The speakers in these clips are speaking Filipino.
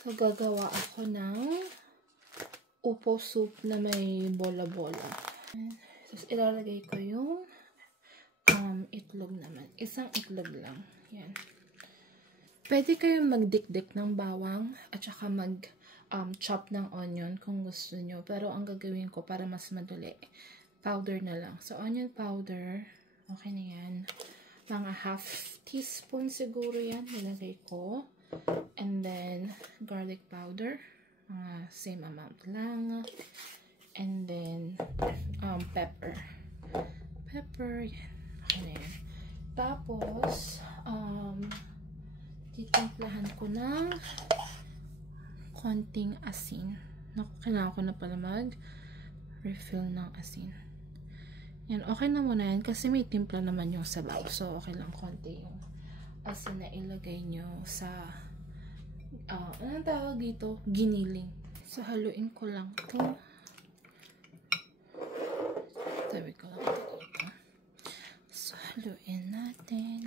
So, gagawa ako ng upo soup na may bola-bola. Tapos, ilalagay ko yung itlog naman. Isang itlog lang. Yan. Pwede kayong magdikdik ng bawang at saka mag-chop ng onion kung gusto nyo. Pero ang gagawin ko para mas madali, powder na lang. So, onion powder, okay na yan. Mga half teaspoon siguro yan, nilagay ko. And then, garlic powder, mga same amount lang. And then, pepper. Pepper, yan. Okay na yan. Tapos, titimplahan ko ng konting asin. Kailangan ko na pala mag-refill ng asin. Yan, okay na muna yan kasi may timpla naman yung sabaw. So, okay lang konti yung asin na ilagay nyo sa anong tawag dito? Giniling. So, haluin ko lang to. Tabi ko lang ito dito. So, haluin natin.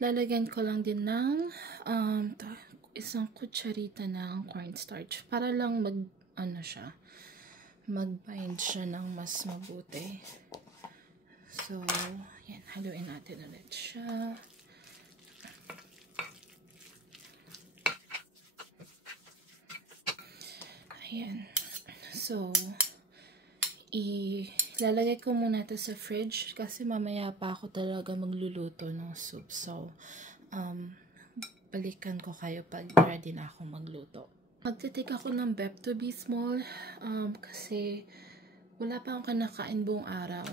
Lalagyan ko lang din ng isang kutsarita ng cornstarch para lang mag-bind siya ng mas mabuti. So, yan. Haluin natin ulit siya. Ayan. So, ilalagay ko muna ito sa fridge kasi mamaya pa ako talaga magluluto ng soup. So, balikan ko kayo pag ready na ako magluto. Magtitik ako ng Bep to be small kasi wala pa akong kinakain buong araw.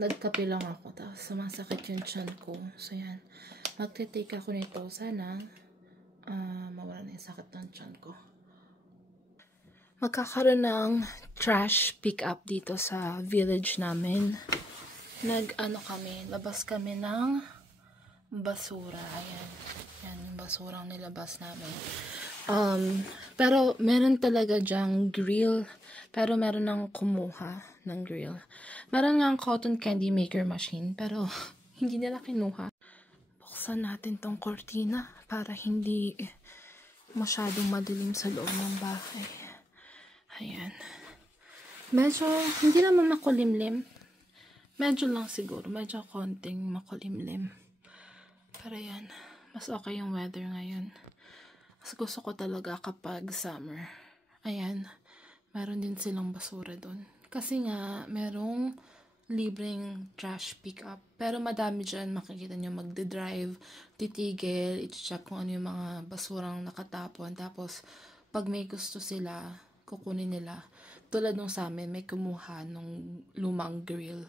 Nagkape lang ako tapos sumasakit yung tiyan ko. So, yan. Magtitik ako nito. Sana mawala na yung sakit ng tiyan ko. Magkakaroon ng trash pick up dito sa village namin. Labas kami ng basura. Ayan. Yan yung basurang nilabas namin. Pero meron talaga dyang grill. Pero meron nang kumuha ng grill. Meron nga cotton candy maker machine. Pero hindi nila kinuha. Buksan natin tong kortina para hindi masyadong madilim sa loob ng bahay. Ayan. Medyo, hindi naman makulimlim. Medyo lang siguro. Medyo konting makulimlim. Pero yan. Mas okay yung weather ngayon. Mas gusto ko talaga kapag summer. Ayan. Meron din silang basura doon. Kasi nga, merong libreng trash pick up. Pero madami dyan. Makikita nyo magde-drive, titigil, i-check kung ano yung mga basurang nakatapon. Tapos, pag may gusto sila, kukunin nila. Tulad nung sa amin, may kumuha nung lumang grill.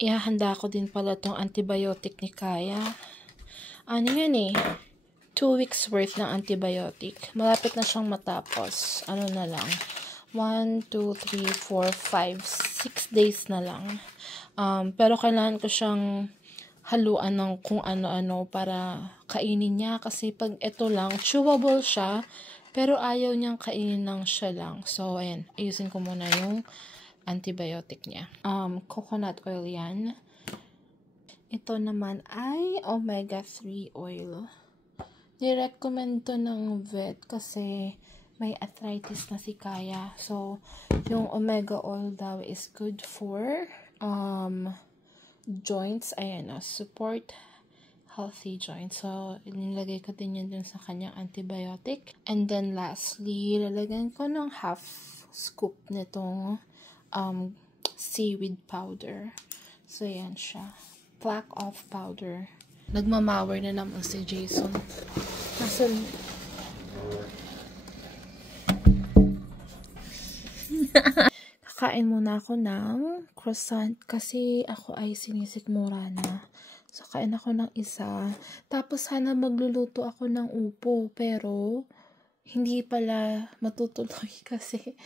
Ihahanda ko din pala tong antibiotic ni Kaya. Ano yun eh? 2 weeks worth ng antibiotic. Malapit na siyang matapos. Ano na lang? 1, 2, 3, 4, 5, 6 days na lang. Pero kailangan ko siyang haluan ng kung ano-ano para kainin niya. Kasi pag ito lang, chewable siya. Pero ayaw niyang kainin ng siya lang. So, ayan. Ayusin ko muna yung antibiotic niya. Coconut oil yan. Ito naman ay omega-3 oil. Nirecommend to ng vet kasi may arthritis na si Kaya. So, yung omega oil daw is good for joints. Ayan, support healthy joints. So, nilagay ko din yan dun sa kanyang antibiotic. And then, lastly, lalagyan ko ng half scoop nitong seaweed powder. So, yan siya. Black off powder. Nagmamawer na naman si Jason. Nasaan? Kakain muna ako ng croissant kasi ako ay sinisikmura na. So, kain ako ng isa. Tapos, sana magluluto ako ng upo. Pero, hindi pala matutuloy kasi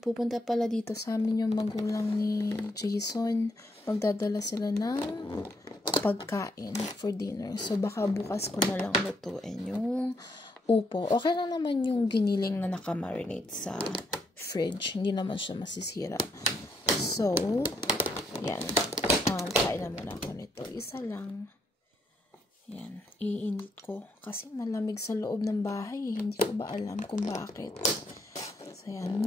pupunta pala dito sa amin yung magulang ni Jason. Magdadala sila ng pagkain for dinner. So, baka bukas ko na lang lutuin yung upo. Okay na naman yung giniling na nakamarinate sa fridge. Hindi naman siya masisira. So, yan. Kain na muna ako nito. Isa lang. Yan, iinit ko. Kasi malamig sa loob ng bahay. Hindi ko ba alam kung bakit. So, yan.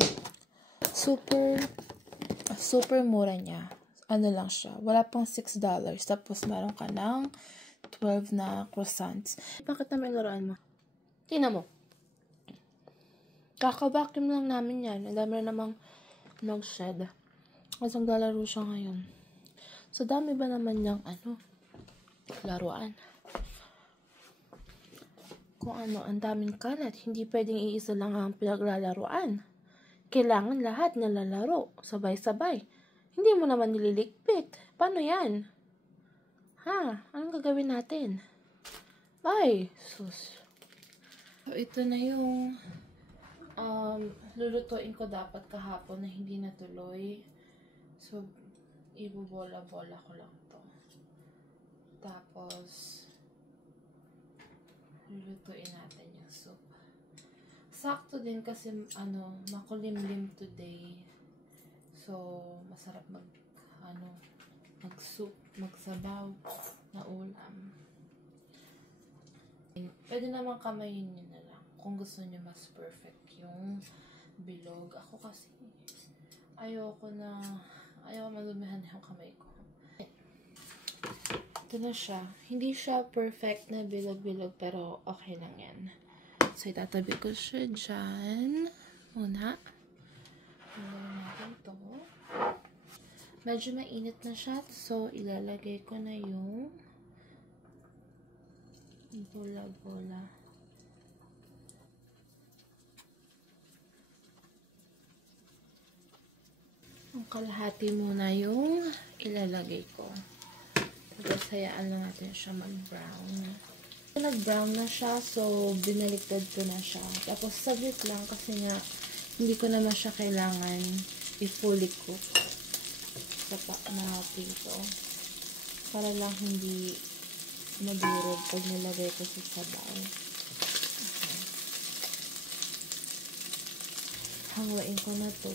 Super mura niya. Ano lang siya. Wala pang $6. Tapos, meron ka ng 12 na croissants. Bakit naman laruan mo? Tingnan mo. Kaka-vacuum lang namin yan. Ang dami na namang nag-shed. Kasi naglalaro siya ngayon. So, dami ba naman niyang laruan? Kung ang daming kalat, hindi pwedeng iisa lang ang pinaglalaruan. Kailangan lahat nalalaro, sabay-sabay. Hindi mo naman nililigpit. Paano yan? Anong gagawin natin? Ay, sus. So, ito na yung lulutuin ko dapat kahapon na hindi natuloy. So, ibubola-bola ko lang to. Tapos, lulutuin natin yung soup. Sakto din kasi, makulimlim today. So, masarap mag-soup, magsabaw na ulam. Pwede naman kamayin nyo na lang kung gusto nyo mas perfect yung bilog. Ako kasi, ayoko madumihan yung kamay ko. Ito na siya. Hindi siya perfect na bilog-bilog, pero okay lang yan. So, itatabi ko siya dyan. Muna. Ilagay natin ito. Medyo mainit na siya. So, ilalagay ko na yung bola-bola. Ang kalahati muna yung ilalagay ko. Tapos, hayaan lang natin siya mag-brown. Nag-brown na siya, so binaliktad ko na siya. Tapos, saglit lang kasi nga, hindi ko naman siya kailangan i-fully cook sa prito. Para lang hindi madurog pag nilagay ko sa sabaw. Okay. Hanguin ko na to.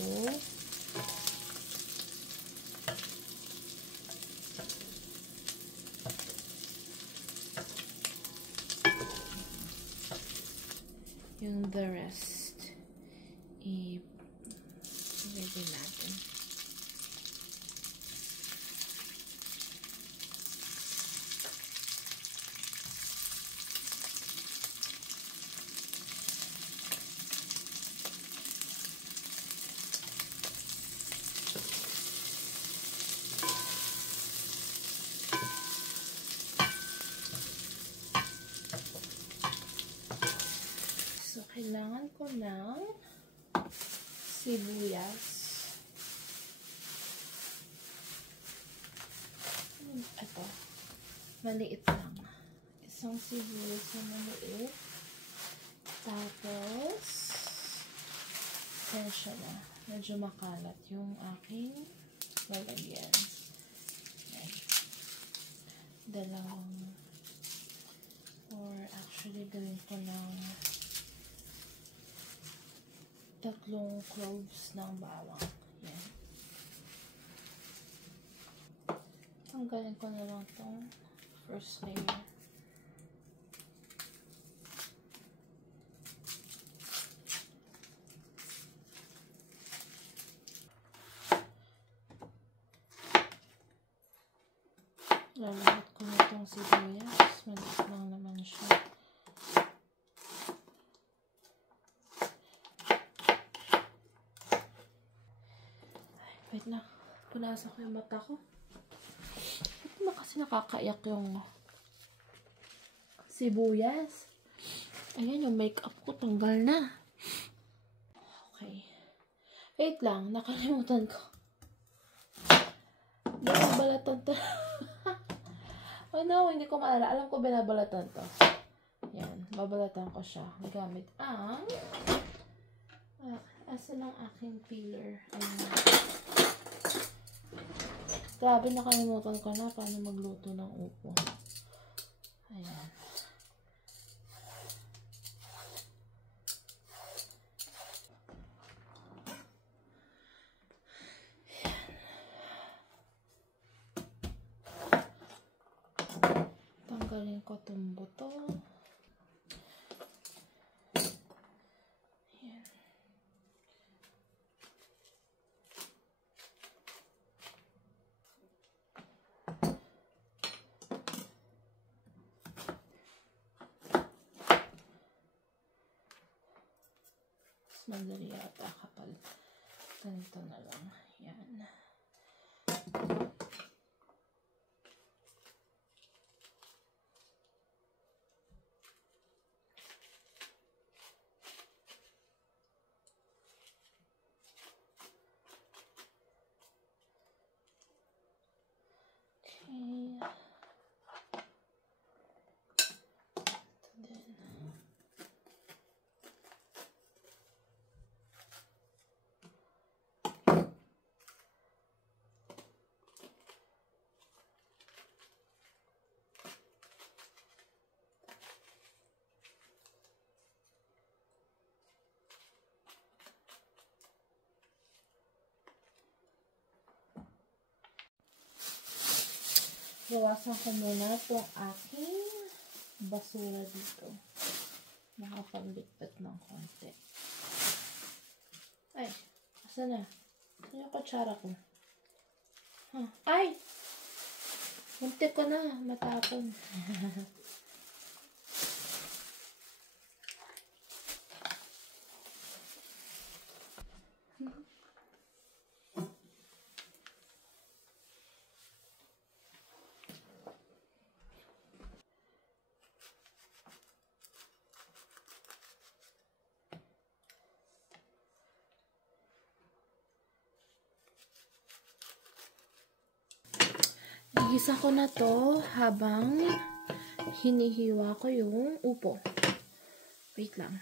Yung the rest, i-ready natin. Kailangan ko ng sibuyas. Ito. Maliit lang. Isang sibuyas na maliit. Tapos, siya na. Medyo makalat yung aking lalagyan. Ayan. Dalawang, or actually, gawin ko ng 3 cloves ng bawang. Yan. Tanggalin ko na lang itong first layer. Lalagyan ko na itong sibuyas. Maliit lang naman siya. Wait na. Punasan ko yung mata ko. Ba't naman kasi nakakaiyak yung sibuyas? Ayan, yung makeup ko tanggal na. Okay. Wait lang. Nakalimutan ko. Binabalatan to. Oh no, hindi ko maalala. Alam ko binabalatan to. Yan. Babalatan ko siya. Gamit ang asa lang aking peeler. Ayan. Grabe, nakalimutan ko na paano magluto ng upo. Ayan. Tanggalin ko itong buto. Ayan. Mas madali yata kapag ganito na lang. Ayan. Iwasan ko muna itong aking basura dito. Nakapagligpit ng konti. Ay, asa na? Ano yung kutsara ko? Huh? Ay! Muntik ko na matapon. Igisa ko na to habang hinihiwa ko yung upo. Wait lang.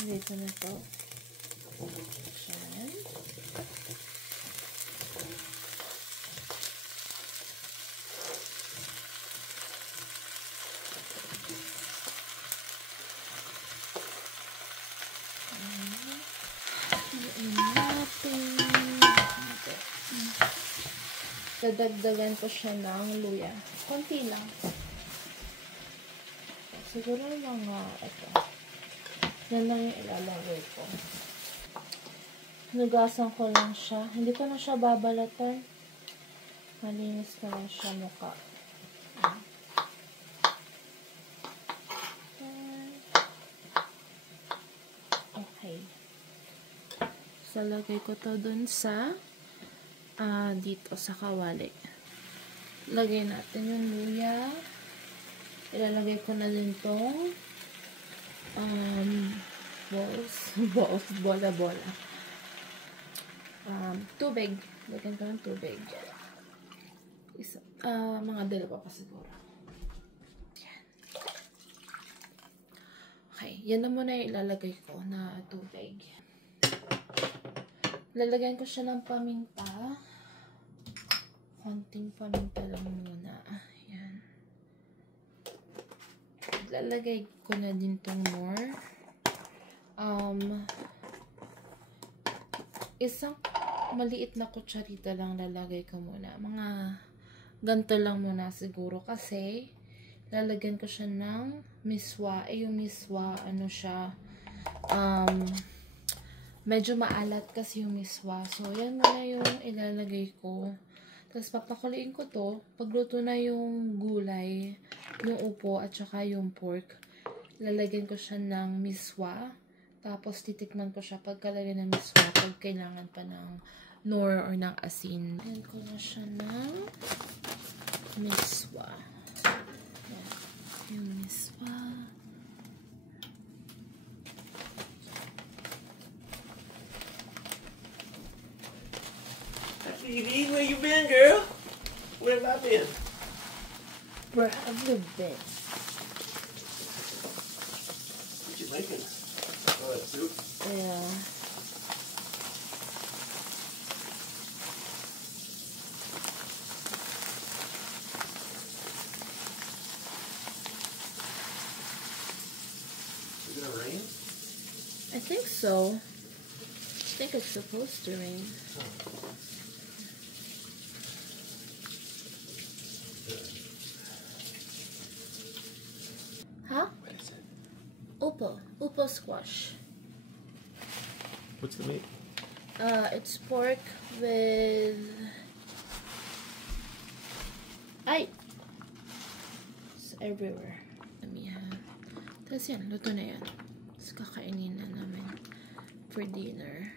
Dito na to. Ayan. Dadagdagan ko siya ng luya. Konti lang. Siguro mga ito. Yan lang yung ilalagay ko. Nugasan ko lang siya. Hindi ko na siya babalatan. Malinis ko lang siya mukha. Okay. So, lagay ko to dun sa dito sa kawali. Lagay natin yung luya. Ilalagay ko na din tong bola. Tubig. Lagyan ko ng tubig. Mga dalawa pa siguro. Yan. Okay. Yan na muna yung ilalagay ko na tubig. Lalagyan ko siya ng paminta. Konting paminta lang muna. Ayan. Lalagay ko na din tong more. Isang maliit na kutsarita lang lalagay ko muna. Mga ganito lang muna siguro kasi lalagyan ko siya ng miswa. Yung miswa, ano siya, medyo maalat kasi yung miswa. So, yan muna yung ilalagay ko. Tapos, papakuliin ko to. Pagluto na yung gulay, yung upo, at saka yung pork, lalagyan ko siya ng miswa. Tapos, titikman ko siya pagkalagay ng miswa pag kailangan pa ng nor or ng asin. Lagyan ko na siya ng miswa. Yan. Yung miswa. Evie, where you been, girl? Where have I been? Where have you been? What you making? Oh, soup? Yeah. so. I think it's supposed to rain. Huh? What is it? Upo squash. What's the meat? It's pork with... Ay! It's everywhere. Damihan. Tapos yan, luto na yan. Tapos kakainin na namin for dinner.